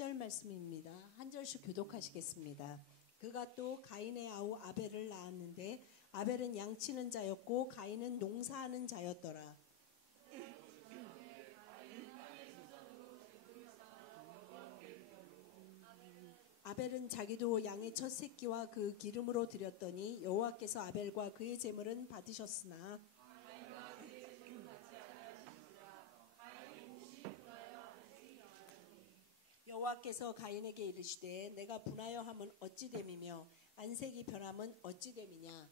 8절 말씀입니다. 한 절씩 교독하시겠습니다. 그가 또 가인의 아우 아벨을 낳았는데 아벨은 양치는 자였고 가인은 농사하는 자였더라. 아벨은 자기도 양의 첫 새끼와 그 기름으로 드렸더니 여호와께서 아벨과 그의 제물은 받으셨으나 여호와께서 가인에게 이르시되 내가 분하여 함은 어찌 됨이며 안색이 변함은 어찌 됨이냐.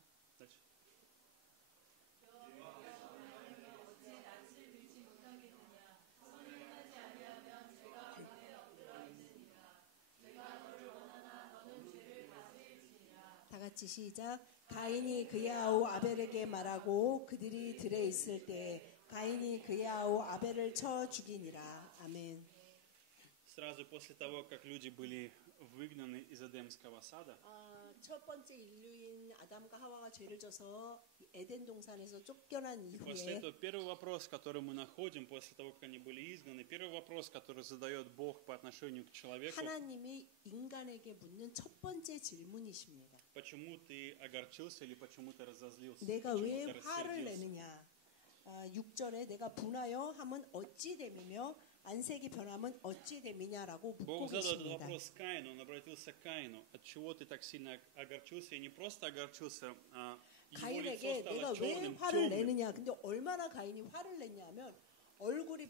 다 같이 시작. 가인이 그의 아우 아벨에게 말하고 그들이 들에 있을 때 가인이 그의 아우 아벨을 쳐 죽이니라. 아멘. Сразу после того, как люди были выгнаны из Эдемского сада, 첫 번째 인류인 아담과 하와가 죄를 져서 에덴 동산에서 쫓겨난 после 이후에 этого первый вопрос, который мы находим после того, как они были изгнаны, первый вопрос, который задает Бог по отношению к человеку: 하나님이 인간에게 묻는 첫 번째 질문이십니다. почему ты огорчился или почему ты разозлился? 내가 Почему 왜 ты 화를 рассердился? 내느냐. 6절에 내가 분하여 함은 어찌 됨이며 안색이 변함은 어찌 됨이냐라고 묻고 Бог задал этот 계십니다. вопрос Каину, он обратился к Каину: от чего ты так сильно огорчился? И не просто огорчился, а его лицо 가인에게 내가 стало 왜 черным, 화를 темным. 내느냐. 근데 얼마나 가인이 화를 냈냐면 얼굴이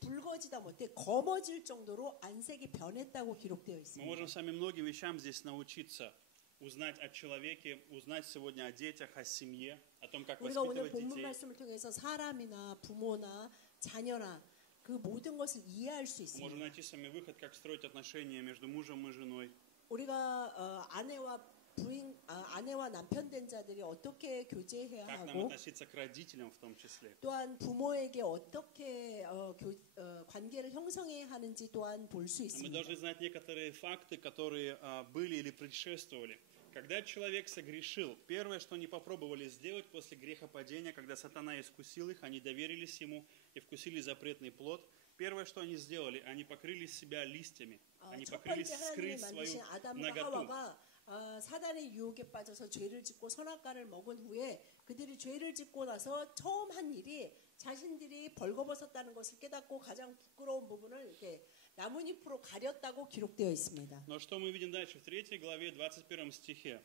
붉어지다 못해 검어질 정도로 안색이 변했다고 기록되어 Мы 있습니다. можем с вами многим вещам здесь научиться. Узнать о человеке, узнать сегодня о детях, о семье, о том, как 우리가 오늘 воспитывать 본문 детей. 말씀을 통해서 사람이나 부모나 자녀나 그 모든 것을 이해할 수 Мы можем 있습니다. найти с вами выход, как строить отношения между мужем и женой. 우리가 아내와 남편 된 자들이 어떻게 교제해야 Как нам 하고 относиться к родителям в том числе. 또한 부모에게 어떻게 관계를 형성해야 하는지 또한 볼 수 Мы 있습니다. должны знать некоторые факты, которые были или предшествовали. Когда человек согрешил, первое, что они попробовали сделать после грехопадения, когда сатана искусил их, они доверились ему и вкусили запретный плод. Первое, что они сделали, они покрыли себя листьями. Они 첫 покрылись, 번째 하나님이 скрыть свою 만드신 아담과 наготу. 하와가 사단의 유혹에 빠져서 죄를 짓고 선악과를 먹은 후에 그들이 죄를 짓고 나서 처음 한 일이 자신들이 벌거벗었다는 것을 깨닫고 가장 부끄러운 부분을 이렇게 나뭇잎으로 가렸다고 기록되어 있습니다. Но что мы видим дальше? В 3 главе, 21 стихе.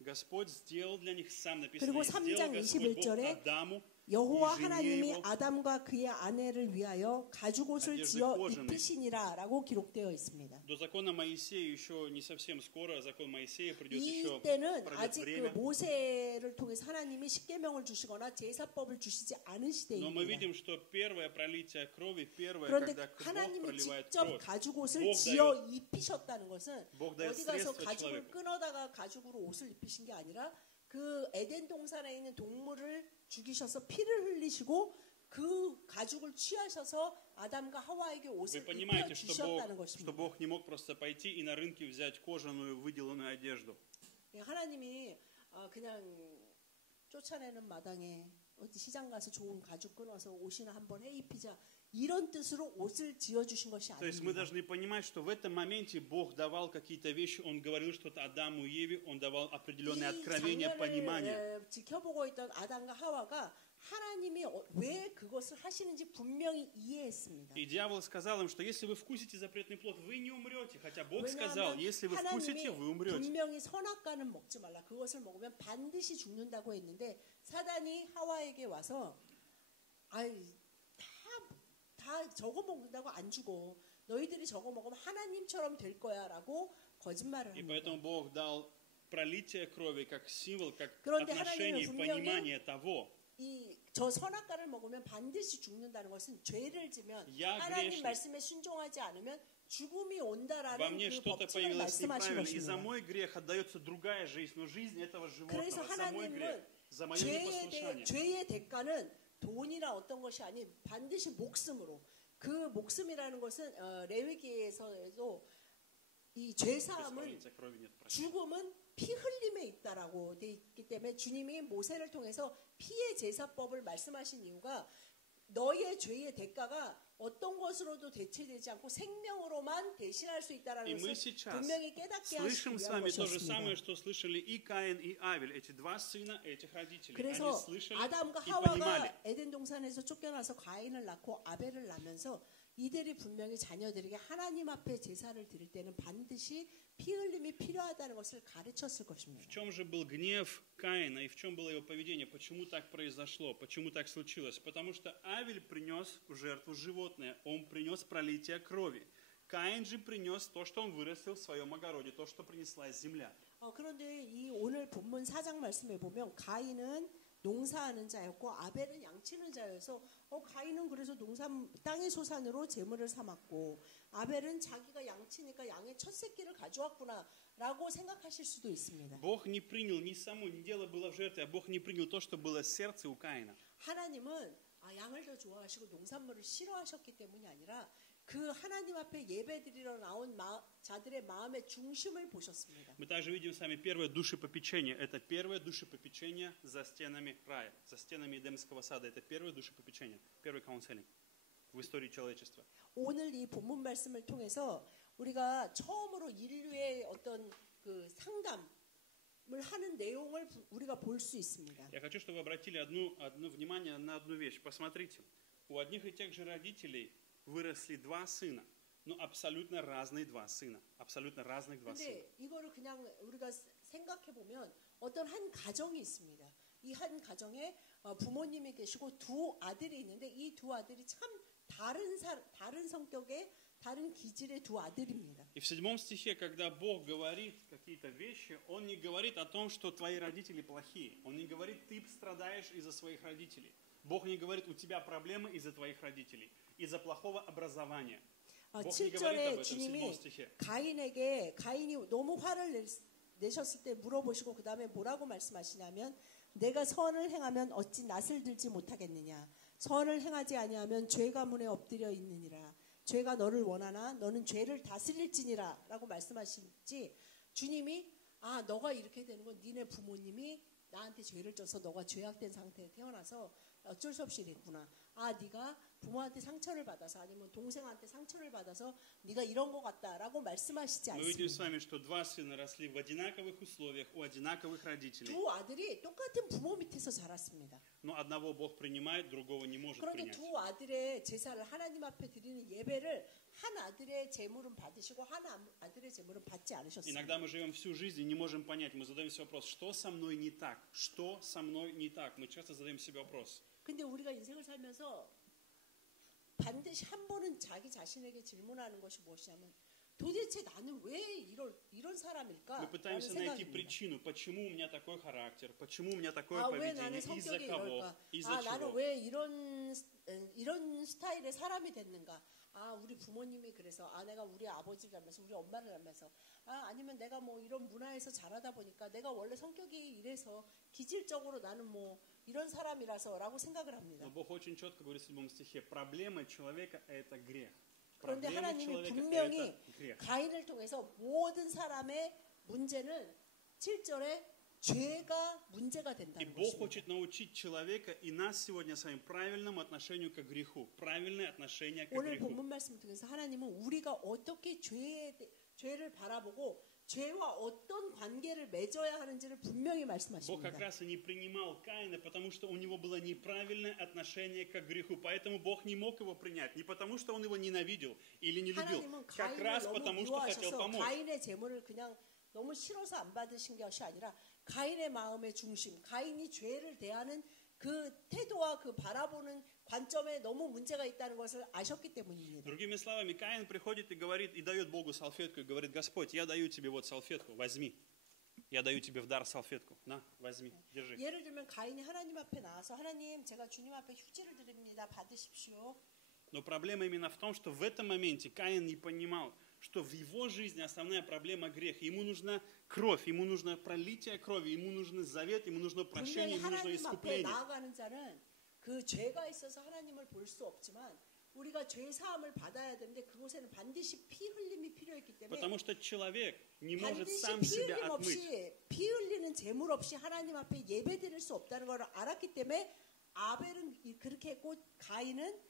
Господь сделал для них, сам написано, 그리고 и сделал 3장 Господь 21절에 Бог Адаму 여호와 и жене 하나님이 его 아담과 그의 아내를 위하여 가죽옷을 지어 입히시니라라고 기록되어 있습니다. До закона Моисея еще не совсем скоро, закон Моисея придет еще, 이때는 пройдет 아직 그 время. 모세를 통해서 하나님이 십계명을 주시거나 제사법을 주시지 않은 Но мы 시대입니다. видим, что первое пролитие крови, первое, 그런데 когда Бог 하나님이 проливает 직접 кровь, 가죽옷을 Бог 지어 дает, 입히셨다는 것은 Бог дает 어디 가서 средства 가죽을 человеку. 끊어다가 가죽으로 옷을 입히신 게 아니라 그 에덴 동산에 있는 동물을 죽이셔서 피를 흘리시고 그 가죽을 취하셔서 아담과 하와에게 Вы 옷을 понимаете, 입혀주셨다는 что 것입니다. Бог не мог просто пойти и на рынке взять кожаную выделанную одежду. 하나님이 그냥 쫓아내는 마당에 어디 시장 가서 좋은 가죽 끊어서 옷이나 한번 해 입히자 이런 뜻으로 옷을 지어주신 것이 То есть мы 아닙니다. должны понимать, что в этом моменте Бог давал какие-то вещи, Он говорил что-то Адаму и Еве, Он давал определенные 이 откровения, понимания. 장면을 지켜보고 있던 아담과 하와가 하나님이 왜 그것을 하시는지 분명히 이해했습니다. И дьявол сказал им, что если вы вкусите запретный плод, вы не умрете. Хотя Бог сказал, если вы вкусите, вы 하나님이 умрете. 분명히 선악과는 먹지 말라. 그것을 먹으면 반드시 죽는다고 했는데 사단이 하와에게 와서 다 저거 먹는다고 안 죽어. 너희들이 저거 먹으면 하나님처럼 될 거야라고 거짓말을 И 합니다. поэтому Бог дал пролитие крови как символ, как 그런데 отношение и 하나님은 понимание того, 저 선악과를 먹으면 반드시 죽는다는 것은 죄를 지면 야, 하나님 грешник. 말씀에 순종하지 않으면 죽음이 во 온다라는 мне 그 что-то 법칙을 появилось 말씀하신 неправильно, и за 것입니다. мой грех отдается другая жизнь, но жизнь этого 그래서 животного, за мой грех, 하나님은 за мое непослушание. 죄의 대가는 돈이나 어떤 것이 아닌 반드시 목숨으로 그 목숨이라는 것은 레위기에서도 이 죄사함은 Пролития крови нет прощения. 죽음은 피 흘림에 있다라고 돼 있기 때문에 주님이 모세를 통해서 피의 제사법을 말씀하신 이유가 너의 죄의 대가가 어떤 것으로도 대체되지 않고 생명으로만 대신할 수 있다는 И мы 것을 сейчас 분명히 깨닫게 하시기 слышим с 위한 вами то же самое, 것이었습니다. что слышали и Каин, и Авель, эти два сына этих родителей. Они 그래서 слышали 아담과 и понимали. 하와가 에덴 동산에서 쫓겨나서 가인을 낳고 아벨을 낳으면서 이들이 분명히 자녀들에게 하나님 앞에 제사를 드릴 때는 반드시 피 흘림이 필요하다는 것을 가르쳤을 것입니다. В чем же был гнев Каина и в чем было его поведение? Почему так произошло? Почему так случилось? Потому что Авель принес в жертву животное, он принес пролитие крови. Каин же принес то, что он вырастил в своем огороде, то, что принесла земля. 그런데 이 오늘 본문 4장 말씀에 보면 가인은 농사하는 자였고 아벨은 양치는 자여서 가인은 그래서 땅의 소산으로 제물을 삼았고 아벨은 자기가 양치니까 양의 첫 새끼를 가져왔구나라고 생각하실 수도 있습니다. Бог не принял, не само не дело было в жертве, а Бог не принял то, что было в сердце у Каина. 하나님은 양을 더 좋아하시고 농산물을 싫어하셨기 때문이 아니라 그 하나님 앞에 예배드리러 나온 자들의 마음의 중심을 보셨습니다. Мы также видим с вами первое душепопечение. Это первое душепопечение за стенами рая, за стенами Эдемского сада. Это первое душепопечение, первый каунселинг в истории человечества. 오늘 이 본문 말씀을 통해서 우리가 처음으로 인류의 어떤 그 상담을 하는 내용을 우리가 볼 수 있습니다. Я хочу, чтобы вы обратили одно внимание на одну вещь. Посмотрите, у одних и тех же родителей выросли два сына, но абсолютно разные два сына. Абсолютно разных два сына. 근데 이거를 그냥 우리가 생각해 보면 어떤 한 가정이 있습니다. 이 한 가정에 부모님이 계시고 두 아들이 있는데 이 두 아들이 참 다른 성격의 다른 기질의 두 아들입니다. И в 7 стихе, когда Бог говорит какие-то вещи, Он не говорит о том, что твои родители плохие. Он не говорит, ты страдаешь из-за своих родителей. Бог не говорит, у тебя проблемы из-за твоих родителей, из-за плохого образования. Бог не говорит об этом в 7 стихе. 가인이 너무 화를 내셨을 때 물어보시고 그 다음에 뭐라고 말씀하시냐면 내가 선을 행하면 어찌 낯을 들지 못하겠느냐. 선을 행하지 아니하면 죄가 문에 엎드려 있느니라. 죄가 너를 원하나 너는 죄를 다스릴지니라 라고 말씀하시지 주님이 너가 이렇게 되는 건 니네 부모님이 나한테 죄를 져서 너가 죄악된 상태에 태어나서 어쩔 수 없이 됐구나. 네가 부모한테 상처를 받아서 아니면 동생한테 상처를 받아서 네가 이런 것 같다라고 말씀하시지 Мы видим с 않습니다. вами, что два сына росли в одинаковых условиях, у одинаковых родителей. 두 아들이 똑같은 부모 밑에서 자랐습니다. Но одного Бог принимает, другого не может 그런데 принять. 두 아들의 제사를 하나님 앞에 드리는 예배를 한 아들의 제물은 받으시고 한 아들의 제물은 받지 않으셨습니다. Иногда мы живем всю жизнь и не можем понять. Мы задаем себе вопрос, что со мной не так? Что со мной не так? Мы часто задаем себе вопрос. 근데 우리가 인생을 살면서 반드시 한 번은 자기 자신에게 질문하는 것이 무엇이냐면 도대체 나는 왜 이런 사람일까? Мы пытаемся найти причину, почему у меня такой характер, почему у меня такое 왜 поведение, 나는 из-за 성격이 кого, 이럴까? из-за 나는 чего. 왜 이런 스타일의 사람이 됐는가? 우리 부모님이 그래서 내가 우리 아버지를 닮아서 우리 엄마를 닮아서 아니면 내가 뭐 이런 문화에서 자라다 보니까 내가 원래 성격이 이래서 기질적으로 나는 뭐 이런 사람이라서라고 생각을 합니다. Но Бог очень четко говорит в 7 стихе, проблема человека – это грех. 그런데 Проблема 하나님이 человека – 분명히 это грех. 가인을 통해서 모든 사람의 문제는 7절에 죄가 문제가 И 된다는 Бог 것입니다. хочет научить человека и нас сегодня с вами правильному отношению к греху. Правильное отношение к 오늘 греху. 본문 말씀을 통해서 하나님은 우리가 어떻게 죄를 바라보고 죄와 어떤 관계를 맺어야 하는지를 분명히 Бог как 말씀하십니다. раз и не принимал Каина, потому что у него было неправильное отношение к греху. Поэтому Бог не мог его принять. Не потому что он его ненавидел или не любил. 하나님은 Как 가인을 раз 너무 потому что хотел 미워하셔서 помочь. 가인의 제물을 그냥 너무 싫어서 안 받으신 것이 아니라 가인의 마음의 중심, 가인이 죄를 대하는 그 태도와 그 바라보는 관점에 너무 문제가 있다는 것을 아셨기 때문입니다. Другими словами, Каин приходит и говорит, и дает Богу салфетку, и говорит, Господь, я даю тебе вот салфетку, возьми. Я даю тебе в дар салфетку. На, возьми, держи. 예를 들면 가인이 하나님 앞에 나와서 하나님 제가 주님 앞에 휴지를 드립니다. 받으십시오. Но проблема именно в том, что в этом моменте Каин не понимал, что в его жизни основная проблема грех. Ему нужна кровь, ему нужно пролитие крови, ему нужен завет, ему нужно прощение, 분명히 ему нужно 하나님 앞에 искупление. 나아가는 자는 그 죄가 있어서 하나님을 볼 수 없지만 우리가 죄 사함을 받아야 되는데 그곳에는 반드시 피 흘림이 필요했기 때문에 Потому что человек не может 반드시 сам 피 себя 흘림 отмыть. 없이 피 흘리는 제물 없이 하나님 앞에 예배드릴 수 없다는 걸 알았기 때문에 아벨은 그렇게 했고 가인은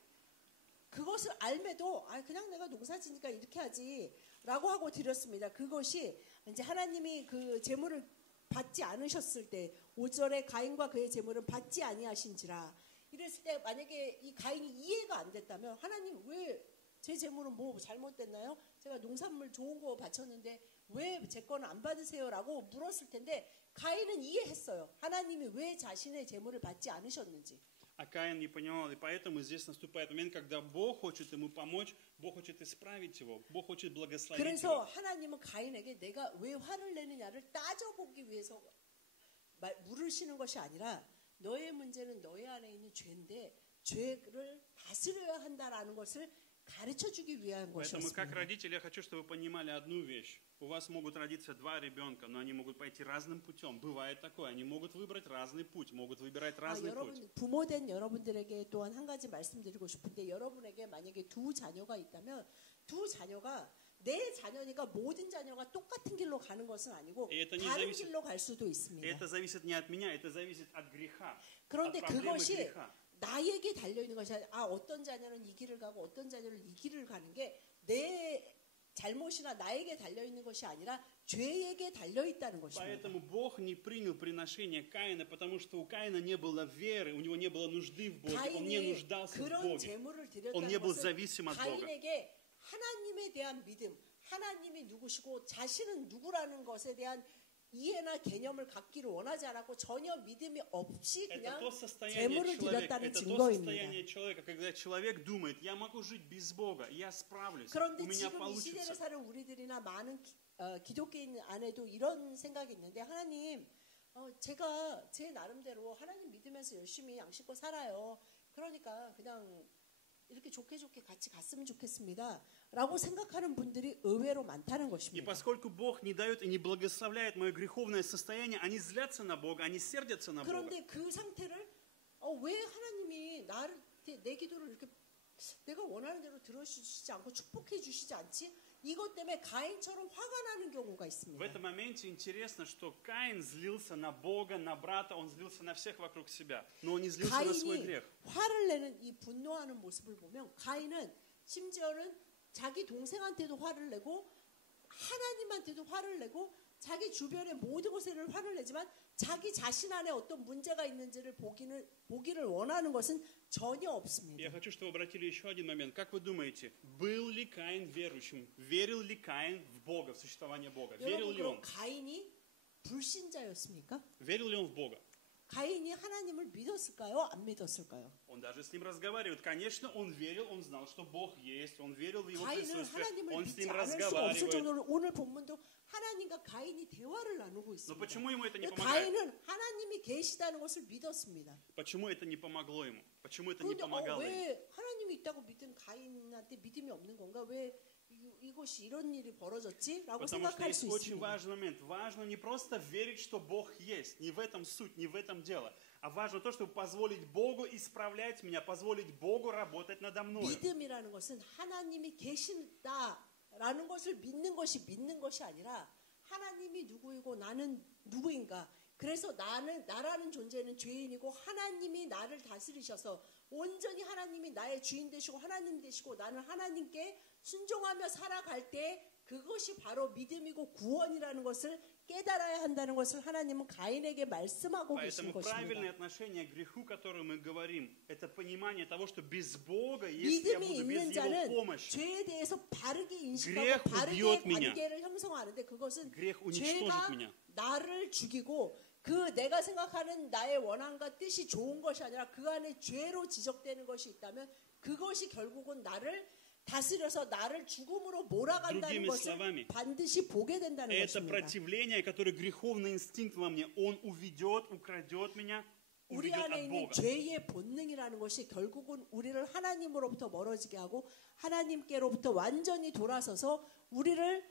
그것을 알매도 그냥 내가 농사지니까 이렇게 하지라고 하고 드렸습니다. 그것이 이제 하나님이 그 제물을 받지 않으셨을 때 5절에 가인과 그의 제물은 받지 아니하신지라 이랬을 때 만약에 이 가인이 이해가 안 됐다면 하나님 왜 제 제물은 뭐 잘못됐나요? 제가 농산물 좋은 거 바쳤는데 왜 제 거는 안 받으세요? 라고 물었을 텐데 가인은 이해했어요. 하나님이 왜 자신의 제물을 받지 않으셨는지. А Каин не понимал, и поэтому здесь наступает момент, когда Бог хочет ему помочь, Бог хочет исправить его, Бог хочет благословить 그래서 его. 하나님은 가인에게 내가 왜 화를 내느냐를 따져보기 위해서 물으시는 것이 아니라 너의 문제는 너의 안에 있는 죄인데 죄를 다스려야 한다라는 것을 가르쳐주기 위한 Поэтому, как 것이었습니다. родители, я хочу, чтобы вы понимали одну вещь. У вас могут родиться два ребенка, но они могут пойти разным путем. Бывает такое. Они могут выбрать разный путь, могут выбирать разный путь. 여러분 부모된 여러분들에게 또한 한 가지 말씀드리고 싶은데 여러분에게 만약에 두 자녀가 있다면 두 자녀가 내 자녀니까 모든 자녀가 똑같은 길로 가는 것은 아니고 다른 길로 갈 수도 있습니다. Это зависит не от меня, это зависит от греха. 그런데 от проблемы 그것이 греха. 나에게 달려 있는 것이 아니라 어떤 자녀는 이 길을 가고 어떤 자녀는 이 길을 가는 게 내 잘못이나 나에게 달려 있는 것이 아니라 죄에게 달려 있다는 것입니다. Поэтому Бог не принял приношение Каина, потому что у Каина не было веры, у него не было нужды в Боге, он не нуждался в 그런 Боге, 제물을 он не 드렸다는 был 것은 зависим от Бога. 가인에게 하나님에 대한 믿음, 하나님이 누구시고 자신은 누구라는 것에 대한 이해나 개념을 갖기를 원하지 않았고 전혀 믿음이 없이 그냥 제물을 드렸다는 증거입니다. состояние человека, когда человек думает, я могу жить без Бога, я справлюсь, у 그런데 меня 지금 이 시대를 получится. 사는 우리들이나 많은 기독교인 안에도 이런 생각이 있는데 하나님, 제가 제 나름대로 하나님 믿으면서 열심히 양식껏 살아요. 그러니까 그냥 이렇게 좋게 같이 갔으면 좋겠습니다. 라고 생각하는 분들이 의외로 많다는 И 것입니다. поскольку Бог не дает и не благословляет мое греховное состояние, они злятся на Бога, они сердятся на Бога. 그런데 그 상태를 왜 하나님이 내 기도를 이렇게 내가 원하는 대로 들어주시지 않고 축복해 주시지 않지? 이것 때문에 가인처럼 화가 나는 경우가 В 있습니다. этом моменте интересно, что Каин злился на Бога, на брата, он злился на всех вокруг себя, но он не злился на свой 가인이 грех. 화를 내는 이 분노하는 모습을 보면 가인은 심지어는 자기 동생한테도 화를 내고 하나님한테도 화를 내고 자기 주변의 모든 곳에 화를 내지만 자기 자신 안에 어떤 문제가 있는지를 보기를 원하는 것은 전혀 없습니다. Я хочу, чтобы вы обратили еще один момент. Как вы думаете, был ли Каин верующим? Верил ли Каин в Бога, в существование Бога? Верил 여러분 ли он? 그럼 가인이 불신자였습니까? Верил ли он в Бога? 가인이 하나님을 믿었을까요? 안 믿었을까요? Он даже с ним разговаривает. Конечно, он верил, он знал, что Бог есть, он верил в его 가인은 присутствие, 하나님을 он с 믿지 ним 않을 수 없을 разговаривает. 정도로 오늘 본문도 하나님과 가인이 대화를 나누고 Но 있습니다. почему ему это не помогает? 가인은 하나님이 계시다는 것을 믿었습니다. Почему это не помогло ему? Почему это не 그런데 помогало ему? 왜 하나님이 있다고 믿은 가인한테 믿음이 없는 건가? 왜 이것이 이런 일이 벌어졌지? 라고 Потому что 생각할 есть 수 очень 있습니다. важный момент. Важно не просто верить, что Бог есть. Не в этом суть, не в этом дело. А важно то, чтобы позволить Богу исправлять меня, позволить Богу работать надо мной. 믿음이라는 것은 하나님이 계신다라는 것을 믿는 것이 아니라 하나님이 누구이고 나는 누구인가. 그래서 나라는 존재는 죄인이고 하나님이 나를 다스리셔서 온전히 하나님이 나의 주인 되시고 하나님 되시고 나는 하나님께 순종하며 살아갈 때 그것이 바로 믿음이고 구원이라는 것을 깨달아야 한다는 것을 하나님은 가인에게 말씀하고 계신 Поэтому правильное 것입니다. отношение к греху, которое мы говорим, это понимание того, что без Бога, если я 믿음이 буду 있는 без Его 자는 помощи, 죄에 대해서 바르게 그레х 인식하고 바르게 убьет меня. 관계를 형성하는데 그것은 грех уничтожит 죄가 меня. 나를 죽이고 그 내가 생각하는 나의 원함과 뜻이 좋은 것이 아니라 그 안에 죄로 지적되는 것이 있다면 그것이 결국은 나를 다스려서 나를 죽음으로 몰아간다는 Другими 것을 словами, 반드시 보게 된다는 это 것입니다. противление, которое греховный инстинкт во мне, он уведет, украдет меня, 우리 уведет 안에 от 있는 Бога. 죄의 본능이라는 것이 결국은 우리를 하나님으로부터 멀어지게 하고 하나님께로부터 완전히 돌아서서 우리를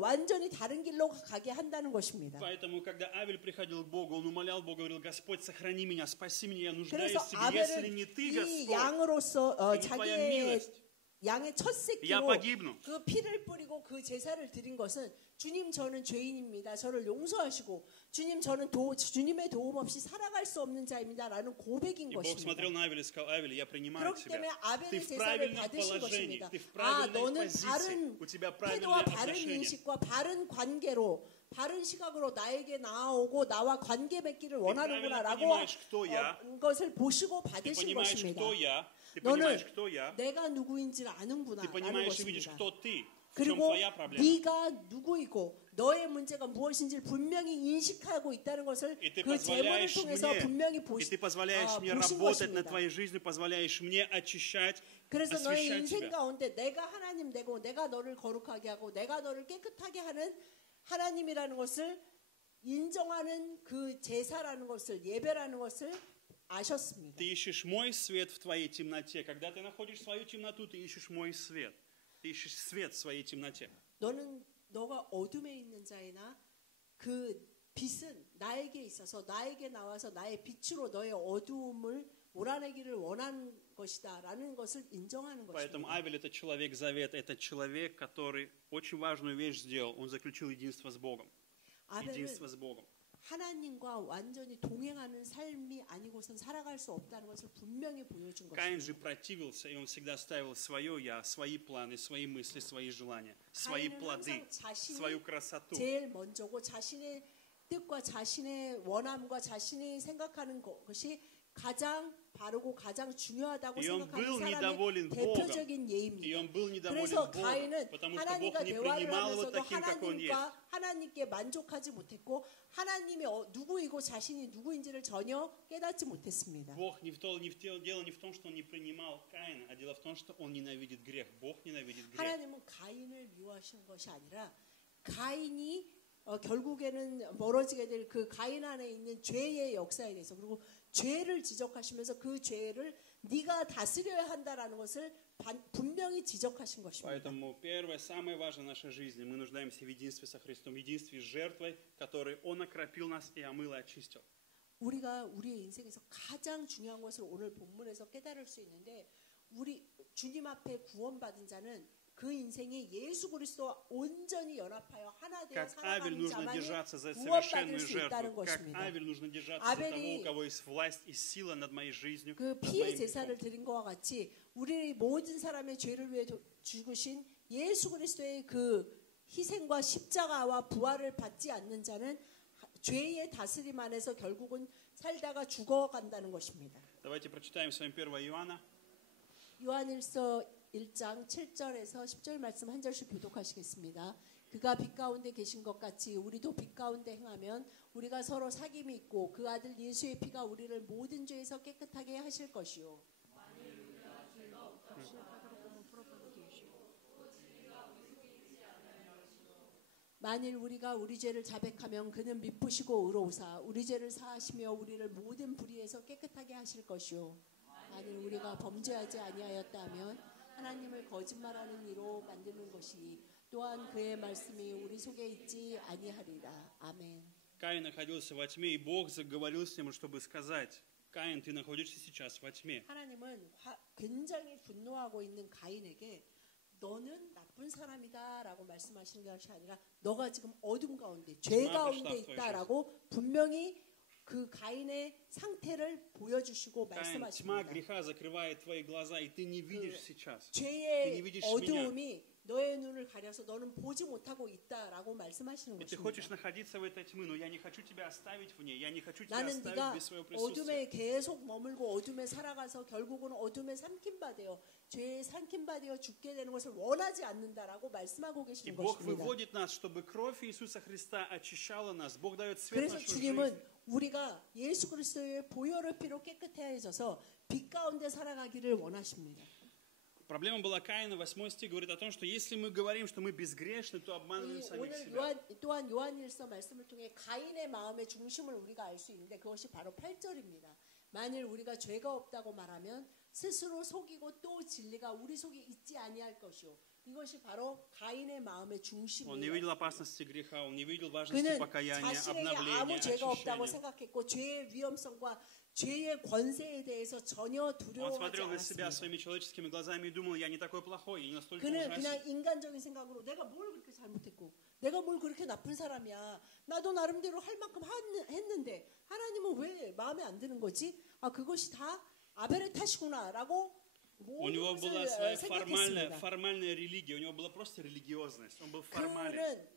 완전히 다른 길로 가게 한다는 것입니다. Поэтому, когда Авель приходил к Богу, он умолял Бога, говорил: Господь, сохрани меня, спаси меня, я нуждаюсь 그래서 в тебе, если 아벨은 не ты, 이 Господь, 양으로서 и не твоя 자기의 милость. 양의 첫 я 새끼로 погибну. 그 피를 뿌리고 그 제사를 드린 것은 주님 저는 죄인입니다. 저를 용서하시고 주님 저는 주님의 도움 없이 살아갈 수 없는 자입니다라는 고백인 И Бог 것입니다. смотрел на Авеля и сказал: Авель, я принимаю 그렇기 тебя. 때문에 Ты 아벨의 в 제사를 правильном 받으신 положении, 것입니다. ты в 아, правильной 너는 позиции, 바른 у тебя 태도와 правильное 바른 отношение. 인식과 바른 관계로 바른 시각으로 나에게 나오고 나와 관계 맺기를 원하는구나라고 понимаешь, кто я. 것을 보시고 Ты 받으신 понимаешь, 것입니다. кто я, ты 너는 понимаешь, кто я, 내가 누구인지를 아는구나 ты 라는 понимаешь и видишь, 것입니다. кто ты, в чем 그리고 твоя проблема. 네가 누구이고 너의 문제가 무엇인지를 분명히 인식하고 있다는 것을 И ты 그 제문을 позволяешь 통해서 мне, 분명히 и ты позволяешь мне 보신 работать над 것입니다. твоей жизнью, позволяешь мне очищать, 그래서 너의 освещать 인생 тебя. 가운데 내가 하나님 되고 내가 너를 거룩하게 하고 내가 너를 깨끗하게 하는 하나님이라는 것을 인정하는 그 제사라는 것을 예배라는 것을 아셨습니다. Ты ищешь мой свет в твоей темноте. Когда ты находишь свою темноту, ты ищешь мой свет. Ты ищешь свет в своей темноте. 너가 어둠에 있는 자이나 그 빛은 나에게 있어서 나에게 나와서 나의 빛으로 너의 어두움을 몰아내기를 원하는 것이다라는 것을 인정하는 Поэтому 것입니다. Авель — это человек завета, это человек, который очень важную вещь сделал. Он заключил единство с Богом. Единство 아벨은 с Богом. 하나님과 완전히 동행하는 삶이 아니고선 살아갈 수 없다는 것을 분명히 보여준 Каин же 것입니다. противился, и он всегда ставил свое «я», свои планы, свои мысли, свои желания, свои 가인은 плоды, 항상 자신이 свою красоту. 제일 먼저고 자신의 뜻과 자신의 원함과 자신이 생각하는 것이 가장 바르고 가장 중요하다고 И он 생각하는 был 사람의 недоволен 대표적인 Богом. И 예입니다. он был недоволен 그래서 Богом, 가인은 потому что Бог 하나님과 не 대화를 принимал его 하면서도 таким, как он есть. 하나님께 만족하지 못했고 하나님이 누구이고 자신이 누구인지를 전혀 깨닫지 못했습니다. Бог дело не в том, что он не принимал Каина, а дело в том, что он ненавидит грех. Бог ненавидит грех. 하나님은 가인을 미워하신 것이 아니라 가인이 결국에는 멀어지게 될 그 가인 안에 있는 죄의 역사에 대해서 그리고 죄를 지적하시면서 그 죄를 네가 다스려야 한다라는 것을 분명히 지적하신 것입니다. Поэтому первое, самое важное в нашей жизни, мы нуждаемся в единстве со Христом, в единстве с жертвой, которой Он окропил нас и омыл и очистил. 우리가 우리의 인생에서 가장 중요한 것을 오늘 본문에서 깨달을 수 있는데 우리 주님 앞에 구원받은 자는 그 인생에 예수 그리스도와 온전히 연합하여 하나 되어 Как Авель 살아가는 нужно 자만이 держаться за 구원받을 совершенную 수 있다는 жертву, как 것입니다. Авель нужно держаться за того, 아벨이 у кого есть власть и сила над моей жизнью, 그 над 피의 моим 제사를 грехом. 드린 것과 같이 우리 모든 사람의 죄를 위해 죽으신 예수 그리스도의 그 희생과 십자가와 부활을 받지 않는 자는 죄의 다스림 안에서 결국은 살다가 죽어간다는 것입니다. Давайте прочитаем с вами 1 Иоанна. 요한일서 1장 7절에서 10절 말씀 한 절씩 교독하시겠습니다. 그가 빛 가운데 계신 것 같이 우리도 빛 가운데 행하면 우리가 서로 사귐이 있고 그 아들 예수의 피가 우리를 모든 죄에서 깨끗하게 하실 것이요. 만일 우리가 우리 죄를 자백하면 그는 미쁘시고 의로우사 우리 죄를 사하시며 우리를 모든 불의에서 깨끗하게 하실 것이요. 만일 우리가 범죄하지 아니하였다 하면 하나님을 거짓말하는 이로 만드는 것이니 또한 그의 말씀이 우리 속에 있지 아니하리라. 아멘. Каин находился во тьме, и Бог заговорил с ним, чтобы сказать: Каин, ты находишься сейчас во тьме. 하나님은 굉장히 분노하고 있는 가인에게 너는 나쁜 사람이다라고 말씀하시는 것이 아니라 너가 지금 어둠 가운데 죄 가운데 있다라고 분명히 그 가인의 상태를 보여주시고 Каин, тьма 말씀하십니다. греха закрывает твои глаза, и ты не видишь сейчас. 죄의 видишь 어두움이 너의 눈을 가려서 너는 보지 못하고 있다라고 말씀하시는 И ты 것입니다. хочешь находиться в этой тьме, но я не хочу тебя оставить в ней, я не хочу тебя 나는 оставить 네가 без своего присутствия. 어둠에 계속 머물고 어둠에 살아가서 결국은 어둠에 삼킴바 되어 죄에 삼킴바 되어 죽게 되는 것을 원하지 않는다라고 말씀하고 И 계시는 Бог 것입니다. выводит нас, чтобы кровь Иисуса Христа очищала нас. Бог дает свет в 그래서 нашу 주님은 жизнь. 우리가 예수 그리스도의 보혈의 피로 깨끗해져서 빛 가운데 살아가기를 원하십니다. Проблема была Каина, 8 стих говорит о том, что если мы говорим, что мы безгрешны, то обманываем самих 오늘 себя. 또한 요한일서 말씀을 통해 가인의 마음의 중심을 우리가 알 수 있는데 그것이 바로 8절입니다. 만일 우리가 죄가 없다고 말하면 스스로 속이고 또 진리가 우리 속에 있지 아니할 것이요. 이것이 바로 가인의 마음의 Он не 중심이에요. видел опасности греха, он не видел важности 그는 покаяния, 자신에게 обновления, 아무 죄가 없다고 очищения. 생각했고 죄의 위험성과 죄의 권세에 대해서 전혀 Он 두려워하지 смотрел на себя 않았습니다. своими человеческими глазами и думал, я не такой плохой, я не настолько 그는 ужасен. 그냥 인간적인 생각으로 내가 뭘 그렇게 잘못했고 내가 뭘 그렇게 나쁜 사람이야. 나도 나름대로 할 만큼 했는데 하나님은 왜 마음에 안 드는 거지? 아 그것이 다 아벨의 탓이구나라고 У него 모든 была 것을 своя 생각했습니다. формальная религия, у него была просто религиозность, он был формален. 그는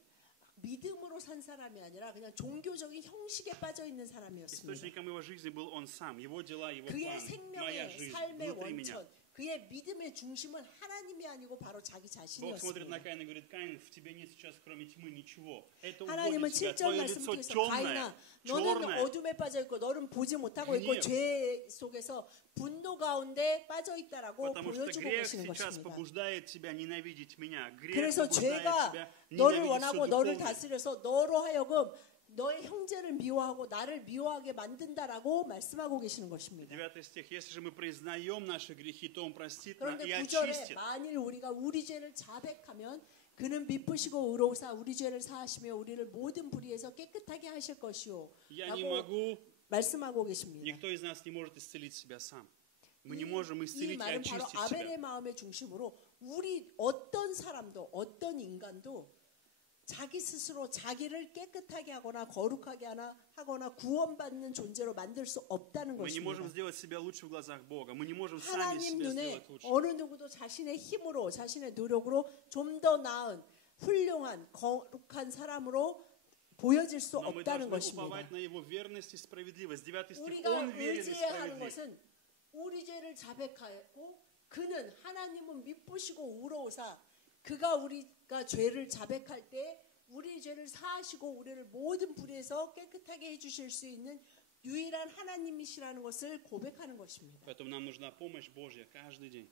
믿음으로 산 사람이 아니라 그냥 종교적인 형식에 빠져 있는 사람이었습니다. Источником его жизни был он сам, его дела, его 그의 планы, моя 생명의 жизнь 삶의 внутри меня. 원천, 그의 믿음의 중심은 하나님이 아니고 바로 자기 Бог смотрит на 자신이었습니다. Каина и говорит, Каин, в тебе нет сейчас кроме тьмы ничего. Это 하나님은 уводит тебя, 7절 твое 말씀 лицо 통해서 темное, 가인아 너는 черное. 어둠에 빠져 있고 너는 보지 못하고 있고 гнев. 죄 속에서 분노 가운데 빠져 있다라고 Потому что 보여주고 грех 계시는 сейчас 것입니다. побуждает тебя ненавидеть меня. Грех 그래서 побуждает 죄가 тебя 너를 ненавидеть 원하고 всю 너를 духовность. 다스려서 너로 하여금 너의 형제를 미워하고 나를 미워하게 만든다라고 말씀하고 계시는 것입니다. 9 стих. Если же мы признаем наши грехи, то Он простит нам 그런데 и 9절에 очистит. 만일 우리가 우리 죄를 자백하면 그는 미쁘시고 의로우사 우리 죄를 사하시며 우리를 모든 불의에서 깨끗하게 하실 것이요 Я не 라고 могу, 말씀하고 계십니다. никто из нас не может исцелить себя сам. Мы не можем 이 исцелить и 말은 바로 очистить 아벨의 себя. 마음의 중심으로 우리 어떤 사람도 어떤 인간도 자기 스스로 자기를 깨끗하게 하거나 거룩하게 하거나 구원받는 존재로 만들 수 없다는 Мы не можем 것입니다. сделать себя лучше в глазах Бога. Мы не можем сами 하나님 себя 눈에 сделать лучше. 어느 누구도 자신의 힘으로 자신의 노력으로 좀 더 나은 훌륭한 거룩한 사람으로 보여질 수 Но мы 없다는 должны 것입니다. уповать на Его верность и справедливость. 9 стих. 우리가 Он верен и 의지해야 하는 справедлив. 것은 우리 죄를 자백하고 그는 하나님은 미쁘시고 의로우사 그가 우리가 죄를 자백할 때 우리 죄를 사하시고 우리를 모든 불의에서 깨끗하게 해주실 수 있는 유일한 하나님이시라는 것을 고백하는 것입니다. Поэтому нам нужна помощь Божья каждый день.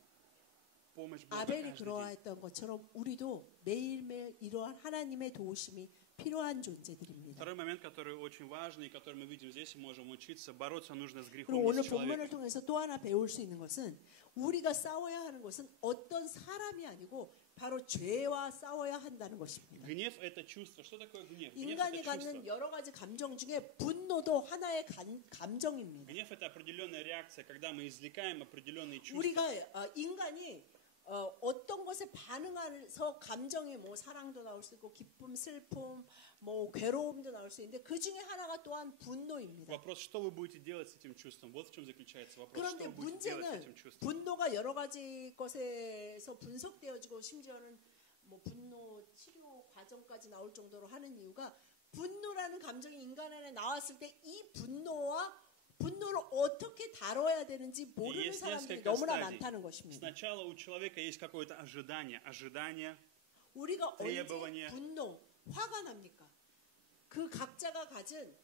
Помощь Божья 아벨이 каждый день. 그러했던 것처럼 우리도 매일매일 이러한 하나님의 도우심이 필요한 존재들입니다. Второй момент, который очень важный, и который мы видим здесь, и можем учиться, бороться нужно с грехом 그리고 не 오늘 с человеком. 본문을 통해서 또 하나 배울 수 있는 것은 우리가 싸워야 하는 것은 어떤 사람이 아니고 바로 죄와 싸워야 한다는 것입니다. Гнев – это чувство. Что такое гнев? Гнев – 인간이 это 갖는 чувство. 여러 가지 감정 중에 분노도 하나의 감정입니다. Гнев – это определенная реакция, когда мы извлекаем определенные чувства. 우리가 인간이 어떤 것에 반응해서 감정이 뭐 사랑도 나올 수 있고 기쁨, 슬픔, 뭐 괴로움도 나올 수 있는데 그 중에 하나가 또한 분노입니다. Вопрос, что вы будете делать с этим чувством? Вот в чем заключается вопрос. 그런데 Что вы будете делать с 문제는 этим чувством? 분노가 여러 가지 것에서 분석되어지고 심지어는 뭐 분노 치료 과정까지 나올 정도로 하는 이유가 분노라는 감정이 인간 안에 나왔을 때 이 분노를 어떻게 다뤄야 되는지 모르는 Есть 사람들이 несколько 너무나 стадий. 많다는 것입니다. Сначала у человека есть какое-то ожидание, 우리가 언제 требования. 분노, 화가 납니까? 그 각자가 가진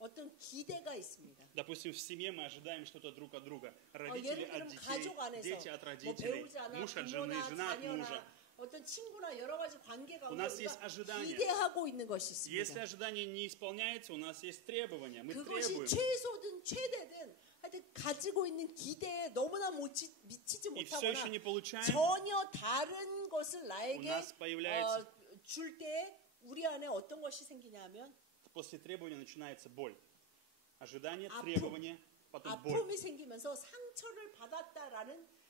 어떤 기대가 있습니다. Допустим, в семье мы ожидаем что-то друг от друга. Родители 예를 от 들면 детей, 가족 안에서 дети от 뭐 родителей, 배우자나 муж от жены, 부모나 жена от мужа. 자녀나 어떤 친구나 여러 가지 관계 У 가운데 нас есть 우리가 ожидания. 기대하고 있는 것이 Если 있습니다. ожидание не исполняется, у нас есть требования. Мы 그것이 требуем. 최소든 최대든 하여튼 가지고 있는 기대에 너무나 미치지 И все еще 못하거나 не получаем. 전혀 다른 것을 У 나에게 нас появляется, 줄 때 우리 안에 어떤 것이 생기냐 하면 после требования начинается боль. Ожидание, 아픔. требование, потом боль. 아픔이 생기면서 상처를 받았다라는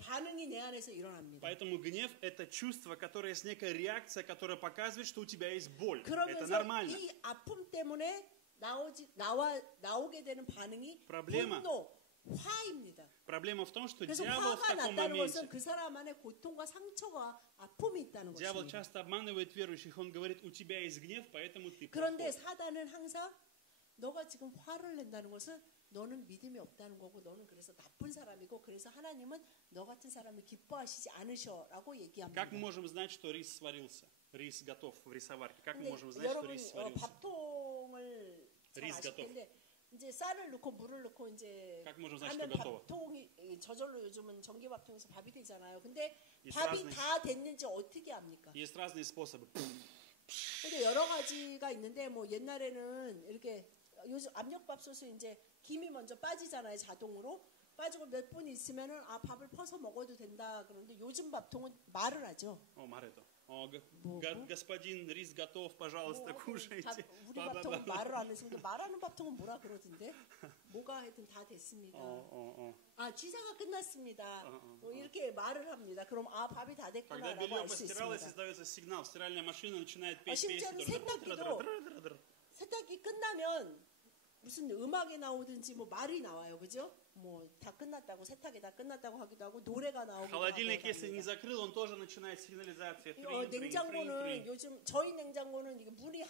반응이 내 안에서 일어납니다. Поэтому гнев – это чувство, которое есть некая реакция, которая показывает, что у тебя есть боль. Это 그러면서 нормально. 이 아픔 때문에 나오게 되는 반응이 Проблема. 분노, 화입니다. Проблема в том, что 그래서 дьявол в 화가 таком 났다는 моменте, 것은 그 사람 안에 고통과 상처와 아픔이 있다는 дьявол 것입니다. часто обманывает верующих, он говорит, у тебя есть гнев, поэтому ты 그런데 плохой. 사단은 항상 너가 지금 화를 낸다는 것은 너는 믿음이 없다는 거고 너는 그래서 나쁜 사람이고 그래서 하나님은 너 같은 사람을 기뻐하시지 않으셔라고 얘기합니다. Как мы можем знать, что рис сварился? Рис готов в рисоварке. Как мы 근데 можем знать, что 여러분 рис сварился? 밥통을 잘 리스 아실 готов. 텐데 이제 쌀을 넣고 물을 넣고 이제 Как можем знать, что 하면 готово? 밥통이 저절로 요즘은 전기밥통에서 밥이 되잖아요. 근데 Есть 밥이 разные, 다 됐는지 어떻게 압니까? есть разные способы. 근데 여러 가지가 있는데 뭐 옛날에는 이렇게 요즘 압력밥솥은 이제 김이 먼저 빠지잖아요, 자동으로. 빠지고 몇 분 있으면은 아 밥을 퍼서 먹어도 된다 그러는데 요즘 밥통은 말을 하죠. 말해도. 뭐? Господин рис готов, пожалуйста, кушайте. 우리 밥통은 말을 안 해서 근데 말하는 밥통은 뭐라 그러던데? 뭐가 하여튼 다 됐습니다. 아 취사가 끝났습니다. 이렇게 말을 합니다. 그럼 아 밥이 다 Когда 됐구나라고 белье 알 수 постиралось, 있습니다. издается сигнал. Стиральная машина начинает петь 심지어는 песню. 세탁기 끝나면 무슨 음악이 나오든지 뭐 말이 나와요, 그죠? 뭐 다 끝났다고 세탁이 다 끝났다고 하기도 하고 노래가 나오기도 Холодильник, 하고. если не закрыл, он тоже начинает сигнализацию. 냉장고는 요즘 저희 냉장고는 이게 문이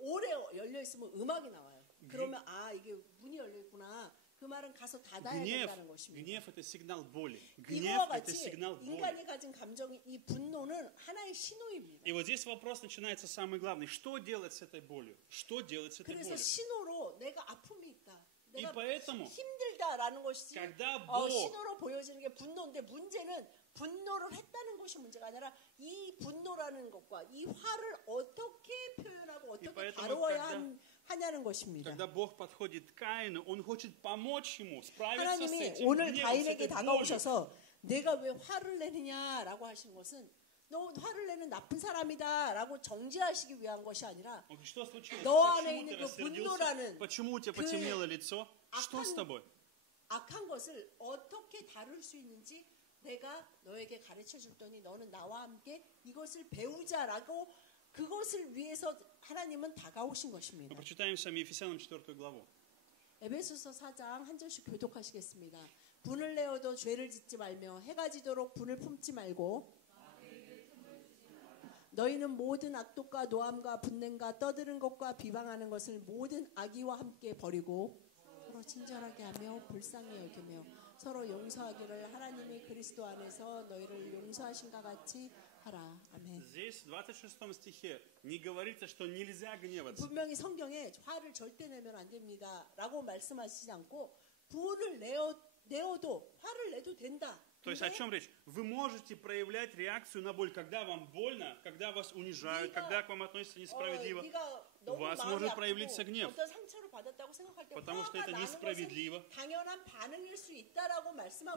오래 열려 있으면 음악이 나와요. 그러면 아 이게 문이 열려 있구나. 그 말은 가서 닫아야 된다는 것입니다. Гнев это сигнал боли. 이거와 Гнев это 같이 сигнал боли. 인간이 가진 감정이 이 분노는 하나의 신호입니다. И вот здесь вопрос начинается самый главный. Что делать с этой болью? Что делать с этой 그래서 болью? 신호로 내가 아픔이 있다. 내가 поэтому, 힘들다라는 것이 когда Бог 신호로 보여지는 게 분노인데 문제는 분노를 했다는 것이 문제가 아니라 이 분노라는 것과 이 화를 어떻게 표현하고 어떻게 поэтому, 다루어야 하냐는 것입니다. Когда Бог подходит к Каину, Он хочет помочь ему справиться с 하나님이 этим 오늘 гневом, с 가인에게 этой болью. 다가오셔서 내가 왜 화를 내느냐라고 하신 것은 너 화를 내는 나쁜 사람이다라고 정죄하시기 위한 것이 아니라 Что случилось? 너 Почему 안에 ты 있는 그 рассердился? 분노라는 Почему у тебя потемнело лицо? Что с тобой? 악한 것을 어떻게 다룰 수 있는지 내가 너에게 가르쳐 줬더니 너는 나와 함께 이것을 배우자라고 그것을 위해서 하나님은 다가오신 것입니다. Мы прочитаем с вами Ефесянам 4 главу. 에베소서 4장 한 절씩 교독하시겠습니다. 분을 내어도 죄를 짓지 말며 해가 지도록 분을 품지 말고 너희는 모든 악독과 노함과 분냄과 떠드는 것과 비방하는 것을 모든 악의와 함께 버리고 서로 친절하게 하며 불쌍히 여기며 서로 용서하기를 하나님이 그리스도 안에서 너희를 용서하신가 같이 하라. 아멘. Здесь в 26 стихе не говорится, что нельзя гневаться. 분명히 성경에 화를 절대 내면 안 됩니다라고 말씀하시지 않고 분을 내어도 화를 내도 된다. То есть о чем речь? Вы можете проявлять реакцию на боль, когда вам больно, когда вас унижают, когда к вам относятся несправедливо. У вас может проявиться гнев, потому что это несправедливо.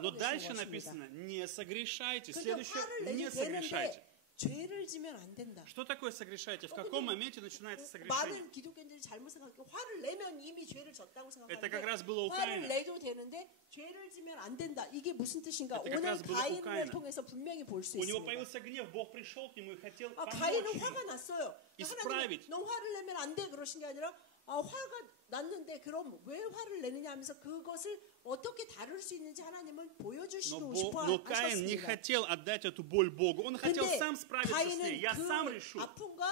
Но дальше написано, не согрешайте. Следующее, не согрешайте. 죄를 지면 안 된다. Что такое согрешайте? В каком моменте начинается согрешение? 많은 기독교인들이 잘못 생각해요. 화를 내면 이미 죄를 졌다고 Это как раз было 생각하는데 у 화를 Каина. 내도 되는데 죄를 지면 안 된다. 이게 무슨 뜻인가? Это как 오늘 раз было у 가인을 Каина. 통해서 분명히 볼 수 У него 있습니다. появился гнев, Бог пришел к нему и хотел помочь 가인은 ему. 화가 났어요. исправить. 하나님, 너 화를 내면 안 돼 그러신 게 아니라 화가 났는데 그럼 왜 화를 내느냐 하면서 그것을 어떻게 다룰 수 있는지 하나님은 보여주시고 싶어 Но Каин не 하셨습니다. хотел отдать эту боль Богу. Он хотел сам справиться с ней. Я сам решу. 아픔과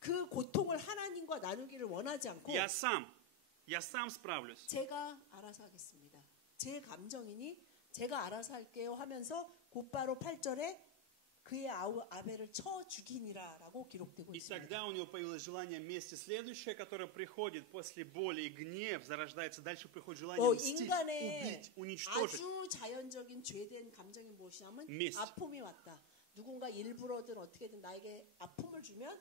그 고통을 하나님과 나누기를 원하지 않고 Я сам справлюсь. 제가 알아서 하겠습니다. 제 감정이니 제가 알아서 할게요 하면서 곧바로 8절에 그의 아벨을 쳐 죽이니라라고 기록되고 И 있습니다. тогда у него появилось желание мести. Следующее, которое приходит после боли и гнев, зарождается. Дальше приходит желание мстить, 인간의 убить, уничтожить. 아주 자연적인 죄된 감정이 무엇이냐면 Месть. 아픔이 왔다. 누군가 일부러든 어떻게든 나에게 아픔을 주면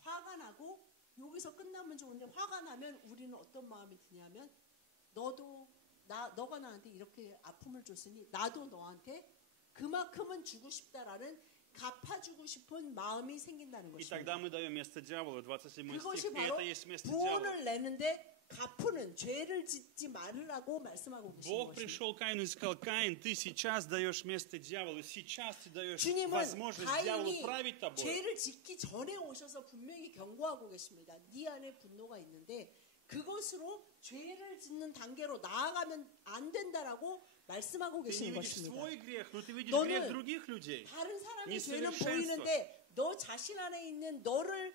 화가 나고 여기서 끝나면 좋은데 화가 나면 우리는 어떤 마음이 드냐면 너가 나한테 이렇게 아픔을 줬으니 나도 너한테 그만큼은 주고 싶다라는 갚아주고 싶은 마음이 생긴다는 И тогда 것입니다. мы даем место дьяволу, 27 그것이 стих. И 바로 это есть место дьявола. 구원을 내는데 갚는 죄를 짓지 말으라고 말씀하고 계시는 Бог 것입니다. пришел к Каину и сказал: Каин, ты сейчас даешь место дьяволу, сейчас ты даешь 주님은 возможность дьяволу 가인이 править тобой. 죄를 짓기 전에 오셔서 분명히 경고하고 계십니다. 네 안에 분노가 있는데 그것으로 죄를 짓는 단계로 나아가면 안 된다라고 말씀하고 Ты не 계시는 видишь 것입니다. свой грех, но ты видишь 너는 грех других людей. 다른 사람의 죄는 несовершенство. 보이는데 너 자신 안에 있는 너를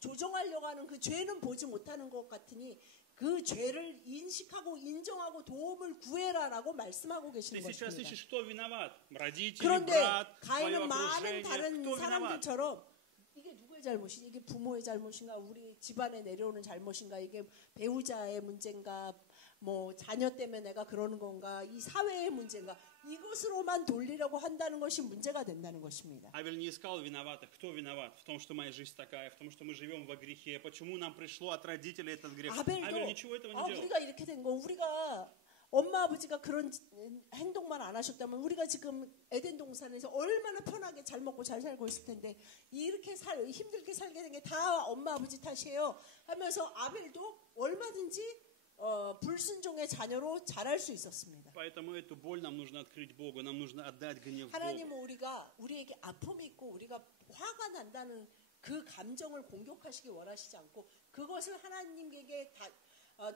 조정하려고 하는 그 죄는 보지 못하는 것 같으니 그 죄를 인식하고 인정하고 도움을 구해라라고 말씀하고 Ты 계시는 сейчас 것입니다. ищешь, кто виноват. Родители, 그런데 брат, твое 가인은 많은 окружение. 다른 Кто виноват? 사람들처럼 이게 누구의 잘못이지? 이게 부모의 잘못인가? 우리 집안에 내려오는 잘못인가? 이게 배우자의 문제인가? 뭐 자녀 때문에 내가 그러는 건가? 이 사회의 문제인가? 이것으로만 돌리려고 한다는 것이 문제가 된다는 것입니다. Авель не искал виноватых. Кто виноват в том, что моя жизнь такая, в том, что мы живем во грехе? Почему нам пришло от родителей этот грех? Авель ничего этого не делал. 우리가 이렇게 된 거, 우리가 엄마 아버지가 그런 행동만 안 하셨다면 우리가 지금 에덴 동산에서 얼마나 편하게 잘 먹고 잘 살고 있을 텐데 이렇게 힘들게 살게 된 게 다 엄마 아버지 탓이에요 하면서 아벨도 얼마든지 불순종의 자녀로 자랄 수 있었습니다. Поэтому эту боль нам нужно открыть Богу, нам нужно отдать гнев Богу. 하나님은 우리에게 아픔이 있고 우리가 화가 난다는 그 감정을 공격하시기 원하시지 않고 그것을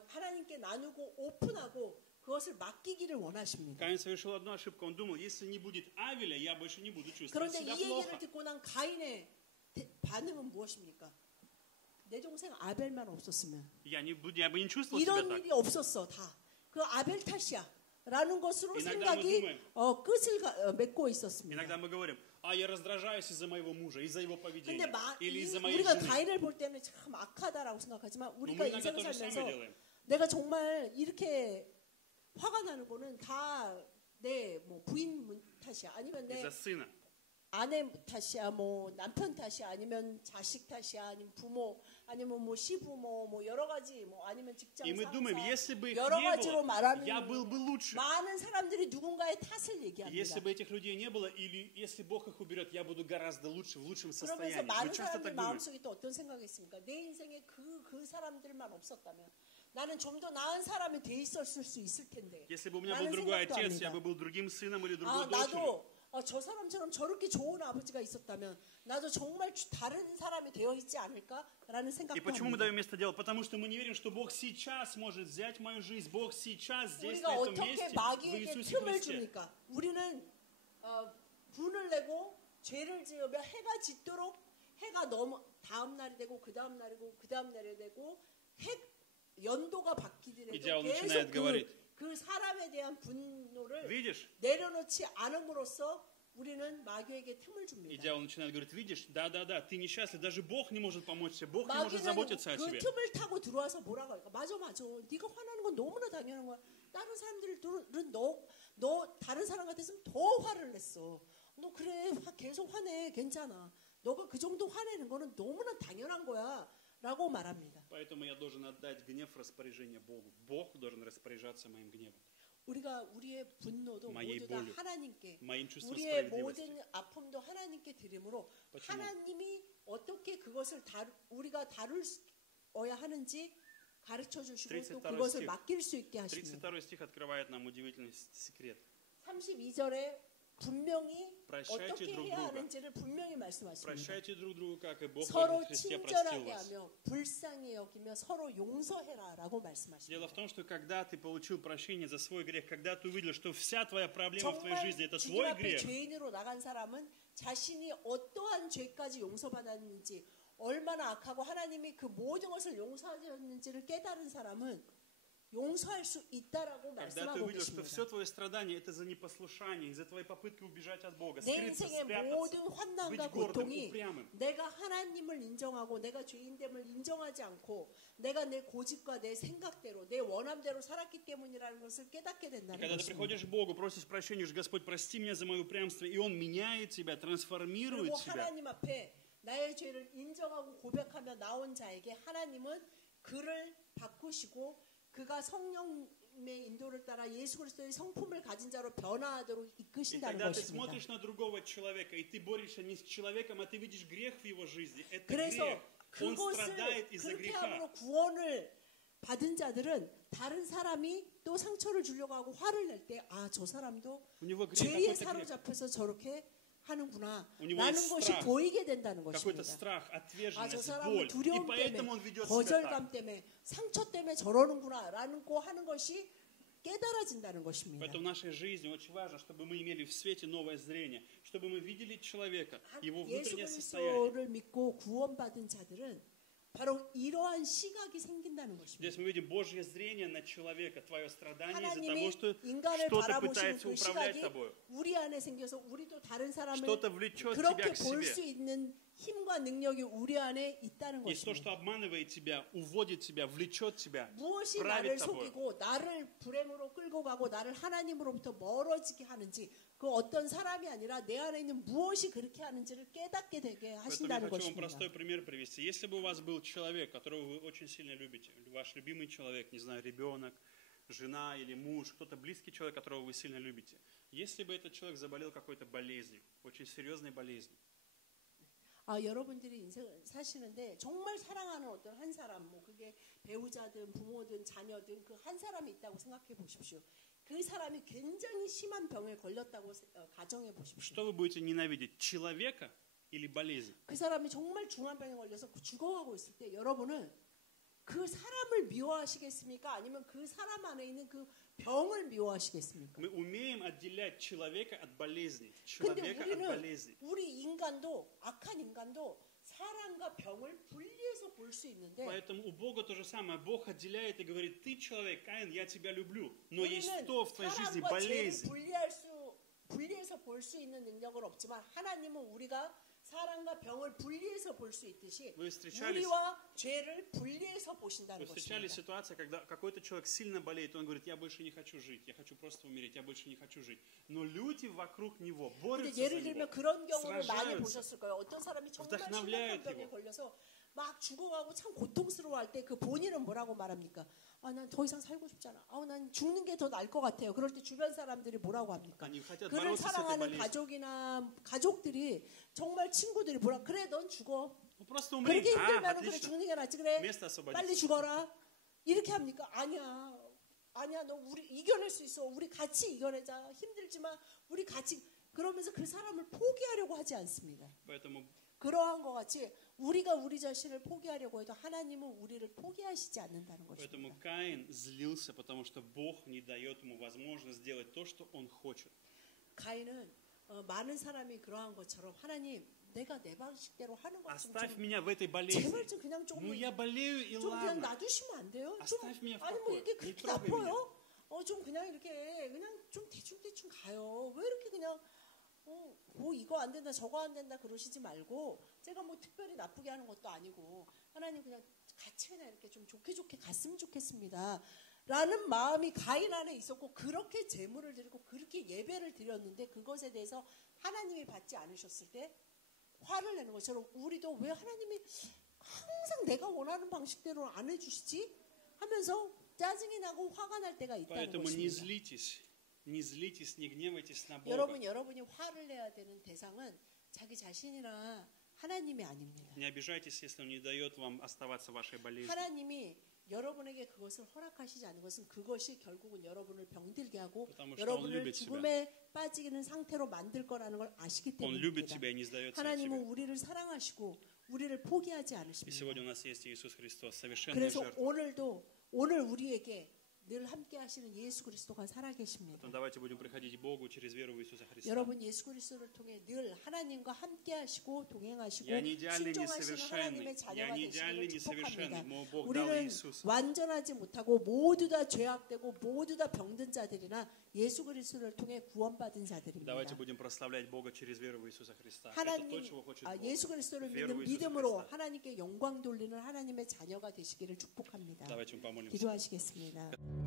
하나님께 나누고 오픈하고 그것을 맡기기를 원하십니다. Каин совершил одну ошибку. Он думал, если не будет Авеля, я больше не буду чувствовать 그런데 себя 이 얘기를 плохо. 듣고 난 가인의 반응은 무엇입니까? 내 동생 아벨만 없었으면 Я бы не чувствовал себя 이런 так. 일이 없었어 다. 그 아벨 탓이야. 라는 것으로 Иногда мы 생각이 думаем, 끝을 맺고 있었습니다. иногда мы говорим, я раздражаюсь из-за моего мужа, из-за его 근데 поведения, или из-за моей 우리가 жены. 가인을 볼 때는 참 악하다라고 생각하지만 Но 우리가 мы иногда 인생을 то же самое 살면서 делаем. 내가 정말 이렇게 화가 나는 거는 다 내 뭐 부인 탓이야. 아니면 내 Из-за сына. 아내 탓이야, 뭐 남편 탓이야, 아니면 자식 탓이야, 아니면 부모, 아니면 뭐 시부모, 뭐 여러 가지, 뭐 아니면 직장 И мы думаем, если бы их 여러 не 가지로 было, 말하는 я был бы лучше. 많은 사람들이 누군가의 탓을 얘기합니다. Если бы этих людей не было, или если Бог их уберет, я буду гораздо лучше, в лучшем 그러면서 состоянии. Мы 많은 часто 사람들 так думаем. 마음속에 또 어떤 생각이 있습니까? 내 인생에 그 사람들만 없었다면 나는 좀 더 나은 사람이 돼 있었을 수 있을 텐데. Если бы у меня был 라는 другой 생각도 отец, я 합니다. бы был другим сыном или 아, другой дочерью. 나도 저 사람처럼 저렇게 좋은 아버지가 있었다면 나도 정말 다른 사람이 되어 있지 않을까라는 И 생각도 почему мы 합니다. даем место делу? Потому что мы не верим, что Бог сейчас может взять мою жизнь. Бог сейчас здесь, 우리가 на этом 어떻게 месте, в 마귀에게 Иисусе 틈을 Христе. 줍니까? 우리는 분을 내고 죄를 지으며 해가 짓도록 해가 다음 날이 되고 그 다음 날이고 그 다음 날이 되고 연도가 바뀌더라도 이제야 계속 начинает говорить. 그 사람에 대한 분노를 Видишь? 내려놓지 않음으로써 우리는 마귀에게 틈을 И 줍니다. дьявол начинает говорить, видишь, да, ты несчастлив, даже Бог не может помочь тебе, Бог не может 마귀는 заботиться о 그 тебе. 틈을 타고 들어와서 뭐라고 할까? 맞아. 네가 화나는 건 너무나 당연한 거야. 다른 사람들은 너 다른 사람 같았으면 더 화를 냈어. 너 그래 계속 화내 괜찮아. 너가 그 정도 화내는 거는 너무나 당연한 거야. 라고 말합니다. Поэтому я должен отдать гнев в распоряжение Богу. Бог должен распоряжаться моим гневом, 우리가 우리의 분노도 마의 모두 다 볼ю, 하나님께 моим чувством 우리의 справедливости. 모든 아픔도 하나님께 드림으로 почему? 하나님이 어떻게 그것을 우리가 다루어야 하는지 가르쳐 주시고 또 32 그것을 стих. 맡길 수 있게 하십니다. 32 стих открывает нам удивительный секрет. 32절에 분명히 Прощайте 어떻게 друг 해야 друга. 하는지를 분명히 말씀하십니다. Прощайте друг другу, как и Бог во 서로 Христе простил 친절하게 вас. 하며 불쌍히 여기며 서로 용서해라라고 Дело 말씀하십니다. в том, что когда ты получил прощение за свой грех, когда ты увидел, что вся твоя проблема в твоей 정말 жизни это 주님 твой 앞에 грех, 죄인으로 나간 사람은 자신이 어떠한 죄까지 용서받았는지 얼마나 악하고 하나님이 그 모든 것을 용서하셨는지를 깨달은 사람은 용서할 수 있다라고 когда ты 말씀하고 увидел, что все 계십니다. твое страдание это за непослушание, из-за твоей попытки убежать от Бога, 내 скрыться, 인생의 спрятаться, 모든 быть 환난과 гордым, 고통이 упрямым. 내가 하나님을 인정하고 내가 죄인됨을 인정하지 않고 내가 내 고집과 내 생각대로 내 원함대로 살았기 때문이라는 것을 깨닫게 И 된다는 когда ты 것입니다. приходишь к Богу, просишь прощения, говоришь, Господь, прости меня за мое упрямство, и Он меняет тебя, трансформирует 그리고 тебя. 하나님 앞에 나의 죄를 인정하고 고백하며 나온 자에게 하나님은 그를 바꾸시고 그가 성령의 인도를 따라 예수 그리스도의 성품을 가진 자로 변화하도록 И 이끄신다는 когда ты 것입니다. смотришь на другого человека, и ты борешься не с человеком, а ты видишь грех в его жизни, это 그래서 грех. Он 그것을 страдает из-за 그렇게 греха. 함으로 구원을 받은 자들은 다른 사람이 또 상처를 주려고 하고 화를 낼 때 저 사람도 У него грех, 죄에 какой-то грех, 사로잡혀서 저렇게 하는구나 У него 라는 есть 것이 страх. 보이게 된다는 какой-то 것입니다. страх, 저 отверженность, 사람은 боль. И 두려움 поэтому он 때문에 ведет себя так. 거절감 때문에 상처 때문에 저러는구나 라는 거 하는 것이 깨달아진다는 것입니다. Поэтому в нашей жизни очень важно, чтобы мы имели в свете новое зрение, чтобы мы видели человека, его 예수 внутреннее состояние. 그리스도를 믿고 구원받은 자들은 바로 이러한 시각이 생긴다는 것입니다. Здесь мы видим Божье зрение на человека, твое страдание из-за того, 하나님이 что 인간을 что-то 바라보시는 пытается 그 управлять 시각이 тобой. 우리 안에 생겨서 우리도 다른 사람을 Что-то влечет 그렇게 тебя к 볼 себе. 수 있는 힘과 능력이 우리 안에 있다는 И то, 것입니다. что обманывает тебя, уводит тебя, влечет тебя, 무엇이 правит 나를 тобой. 속이고 나를 불행으로 끌고 가고 나를 하나님으로부터 멀어지게 하는지 그 어떤 사람이 아니라 내 안에 있는 무엇이 그렇게 하는지를 깨닫게 되게 Поэтому я 하신다는 хочу вам 것입니다. простой пример привести. Если бы у вас был человек, которого вы очень сильно любите, ваш любимый человек, не знаю, ребенок, жена или муж, кто-то близкий человек, которого вы сильно любите. Если бы этот человек заболел какой-то болезнью, очень серьезной болезнью, 여러분들이 인생을 사시는데 정말 사랑하는 어떤 한 사람, 뭐 그게 배우자든 부모든 자녀든 그 한 사람이 있다고 생각해 보십시오. 그 사람이 굉장히 심한 병에 걸렸다고 가정해 보십시오. что вы будете ненавидеть, человека или болезнь? 그 사람이 정말 중한 병에 걸려서 죽어가고 있을 때 여러분은 그 사람을 미워하시겠습니까? 아니면 그 사람 안에 있는 그 병을 미워하시겠습니까? Мы умеем отделять человека от болезни. 근데 Человека от 우리는 болезни. 우리 인간도 악한 인간도 사랑과 병을 분리해서 볼 수 있는데 Поэтому у Бога то же самое. Бог отделяет и говорит, ты человек, Каин, я тебя люблю. Но есть 우리는 то в твоей жизни 사랑과 죄를 болезнь. 분리해서 볼 수 있는 능력은 없지만 하나님은 우리가 사랑과 병을 분리해서 볼 수 있듯이 Вы встречались, 우리와 죄를 분리해서 보신다는 вы встречали 것입니다. ситуации, когда какой-то человек сильно болеет, он говорит, я больше не хочу жить, я хочу просто умереть, я больше не хочу жить. Но люди вокруг него 근데 борются за 예를 него, 들면 그런 경우를 많이 сражаются. 보셨을 거예요. 어떤 사람이 정말 Вдохновляют 심각한 병에 его. 걸려서 막 죽어가고 참 고통스러워할 때 그 본인은 뭐라고 말합니까? 난 더 이상 살고 싶지 않아. 난 죽는 게 더 나을 것 같아요. 그럴 때 주변 사람들이 뭐라고 합니까? Они хотят 그를 бороться с этой 사랑하는 болезнью. 가족이나 가족들이 정말 친구들이 뭐라 그래 넌 죽어. Ну, просто умри. 그렇게 힘들면 그래 Отлично. 죽는 게 낫지 그래. Место освободить. 빨리 죽어라. 이렇게 합니까? 아니야 너 우리 이겨낼 수 있어. 우리 같이 이겨내자. 힘들지만 우리 같이 그러면서 그 사람을 포기하려고 하지 않습니다. Поэтому 그러한 것 같이 우리가 우리 자신을 포기하려고 해도 하나님은 우리를 포기하시지 않는다는 Поэтому 것입니다. Каин злился, потому что Бог не дает ему возможность сделать то, что он хочет. 가인은 많은 사람이 그러한 것처럼 하나님 내가 내 방식대로 하는 것 좀 Оставь меня в этой болезни. 제발 좀 그냥 Ну, я болею, и 좀 그냥 ладно. 놔두시면 안 돼요? Оставь меня в 아니 뭐 покое. 이게 Не 그렇게 трогай меня. 나빠요? 좀 그냥 이렇게 그냥 좀 대충 가요. 왜 이렇게 그냥 뭐 이거 안 된다 저거 안 된다 그러시지 말고 제가 뭐 특별히 나쁘게 하는 것도 아니고 하나님 그냥 같이 그냥 이렇게 좀 좋게 갔으면 좋겠습니다. 라는 마음이 가인 안에 있었고 그렇게 제물을 드리고 그렇게 예배를 드렸는데 그것에 대해서 하나님이 받지 않으셨을 때 화를 내는 것처럼 우리도 왜 하나님이 항상 내가 원하는 방식대로 안 해주시지? 하면서 짜증이 나고 화가 날 때가 있다는 Поэтому не 것입니다. злитесь. Не злитесь, не гневайтесь на Бога. 여러분이 화를 내야 되는 대상은 자기 자신이나 하나님이 아닙니다. Не обижайтесь, если Он не дает вам оставаться в вашей болезни. 하나님이 여러분에게 그것을 허락하시지 않은 것은 그것이 결국은 여러분을 병들게 하고 Потому что Он 여러분을 любит тебя. 죽음에 빠지는 상태로 만들 거라는 걸 아시기 Он любит 때문입니다. тебя и не сдается от 하나님은 тебя. 우리를 사랑하시고 우리를 포기하지 И 않으십니다. сегодня у нас есть Иисус Христос, совершенная 그래서 жертва. 오늘 우리에게 늘 함께 하시는 예수 그리스도가 살아계십니다. Поэтому давайте будем приходить к Богу через веру в Иисуса Христа. 여러분 예수 그리스도를 통해 늘 하나님과 함께 하시고 동행하시고 Я не идеальный, не 순종하시는 하나님의 совершенный. 자녀가 Я не идеальный, 되시기를 не совершенный. 축복합니다. Но Бог дал 우리는 Иисуса. 완전하지 못하고 모두 다 죄악되고 모두 다 병든 자들이나 예수 그리스도를 통해 구원받은 자들입니다. Давайте будем прославлять Бога через веру в Иисуса Христа. Это то, 하나님 чего хочет Бог. 예수 그리스도를 Веру 믿는 в Иисуса 믿음으로 Христа. 하나님께 영광 돌리는 하나님의 자녀가 되시기를 축복합니다. Давайте мы помолимся. 기도하시겠습니다.